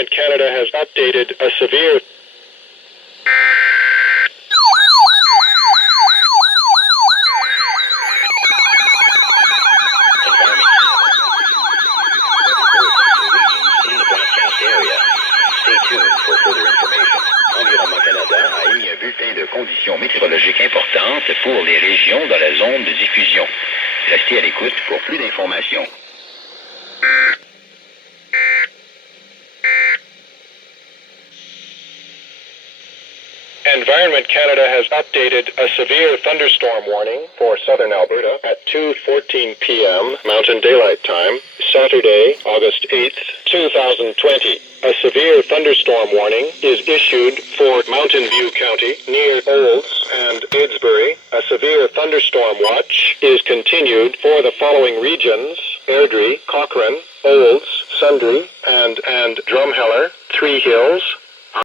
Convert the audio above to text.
Environment Canada has updated a severe... L'Environnement Canada a émis un bulletin de conditions météorologiques importantes pour les régions dans la zone de diffusion. Restez à l'écoute pour plus d'informations. Environment Canada has updated a severe thunderstorm warning for southern Alberta at 2:14 p.m. Mountain Daylight Time, Saturday, August 8th, 2020. A severe thunderstorm warning is issued for Mountain View County near Olds and Aidsbury. A severe thunderstorm watch is continued for the following regions: Airdrie, Cochrane, Olds, Sundre, and Drumheller, Three Hills,